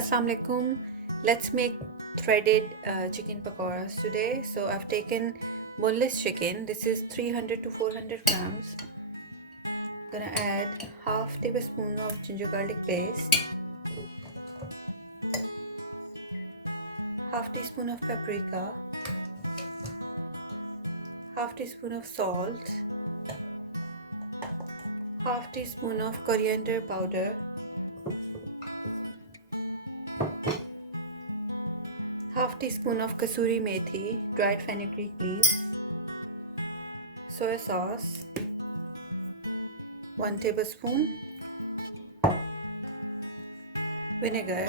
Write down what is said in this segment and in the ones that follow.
Assalamu alaikum. Let's make threaded chicken pakoras today. So I've taken boneless chicken. This is 300 to 400 grams. I'm gonna add half tablespoon of ginger garlic paste, half teaspoon of paprika, half teaspoon of salt, half teaspoon of coriander powder, half teaspoon of kasuri methi, dried fenugreek leaves, soy sauce, 1 tablespoon, vinegar,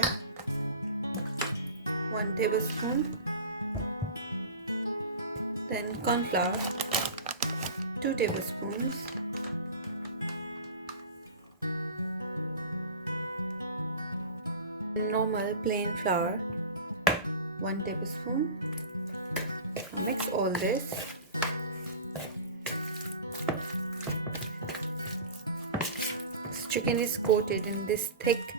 1 tablespoon, then corn flour, 2 tablespoons, normal plain flour, 1 tablespoon. Now mix all this. This chicken is coated in this thick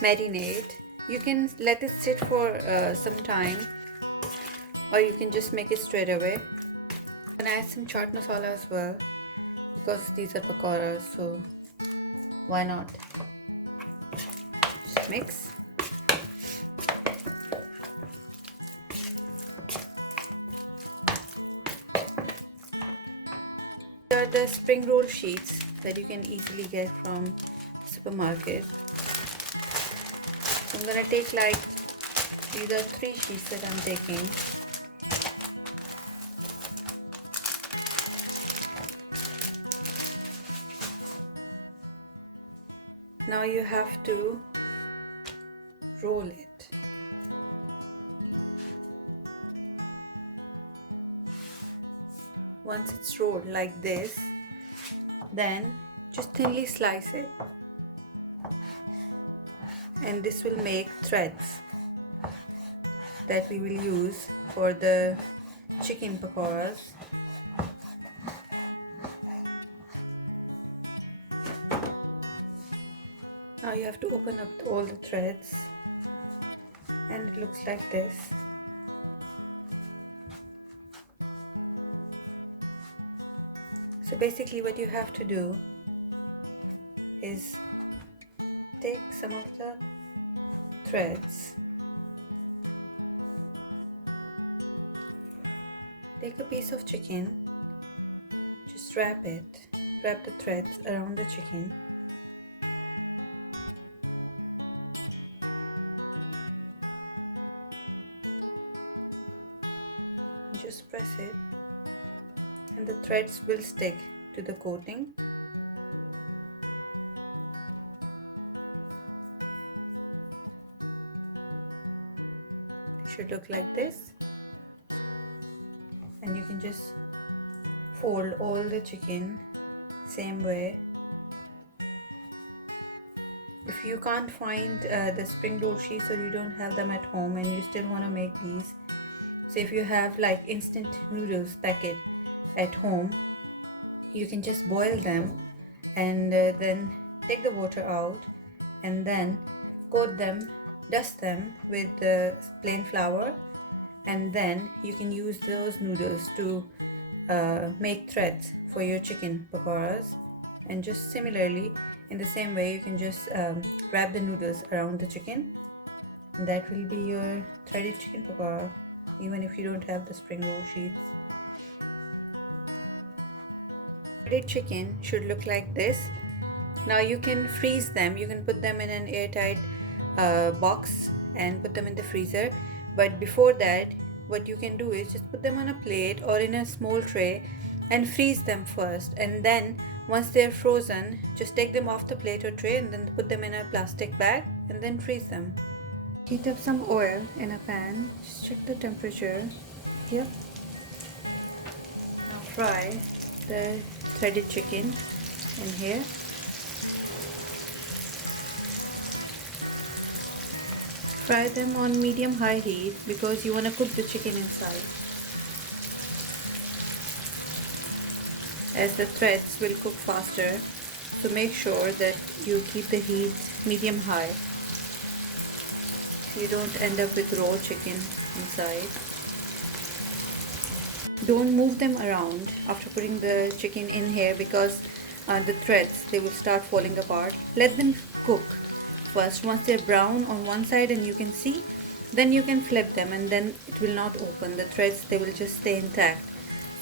marinade. You can let it sit for some time, or you can just make it straight away. And add some chaat masala as well, because these are pakoras, so why not? Just mix. These are the spring roll sheets that you can easily get from supermarket. I'm gonna take these are 3 sheets that I'm taking. Now you have to roll it. Once it's rolled like this, then just thinly slice it, and this will make threads that we will use for the chicken pakoras. Now you have to open up all the threads, and it looks like this. So basically what you have to do is take some of the threads, take a piece of chicken, just wrap the threads around the chicken, just press it, and the threads will stick to the coating. It should look like this, and you can just fold all the chicken same way. If you can't find the spring roll sheets, or you don't have them at home and you still want to make these, so if you have like instant noodles packet at home, you can just boil them and then take the water out, and then coat them, dust them with plain flour, and then you can use those noodles to make threads for your chicken pakoras. And just similarly, in the same way, you can just wrap the noodles around the chicken, and that will be your threaded chicken pakora, even if you don't have the spring roll sheets. Threaded chicken should look like this. Now you can freeze them. You can put them in an airtight box and put them in the freezer. But before that, what you can do is just put them on a plate or in a small tray and freeze them first. And then once they're frozen, just take them off the plate or tray and then put them in a plastic bag and then freeze them. Heat up some oil in a pan. Just check the temperature here. Now fry the threaded chicken in here. Fry them on medium-high heat because you want to cook the chicken inside, as the threads will cook faster. So make sure that you keep the heat medium-high. you don't end up with raw chicken inside. Don't move them around after putting the chicken in here, because the threads, they will start falling apart. Let them cook first. Once they're brown on one side and you can see, then you can flip them and then it will not open. The threads, they will just stay intact.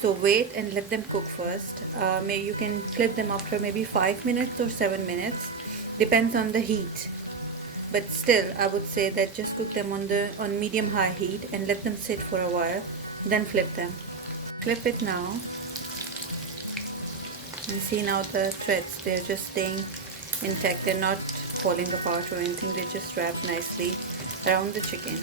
So wait and let them cook first. Maybe you can flip them after maybe 5 minutes or 7 minutes, depends on the heat. But still, I would say that just cook them on medium high heat and let them sit for a while, then flip them. Flip it now, and see now the threads, they're just staying intact. They're not falling apart or anything. They just wrap nicely around the chicken.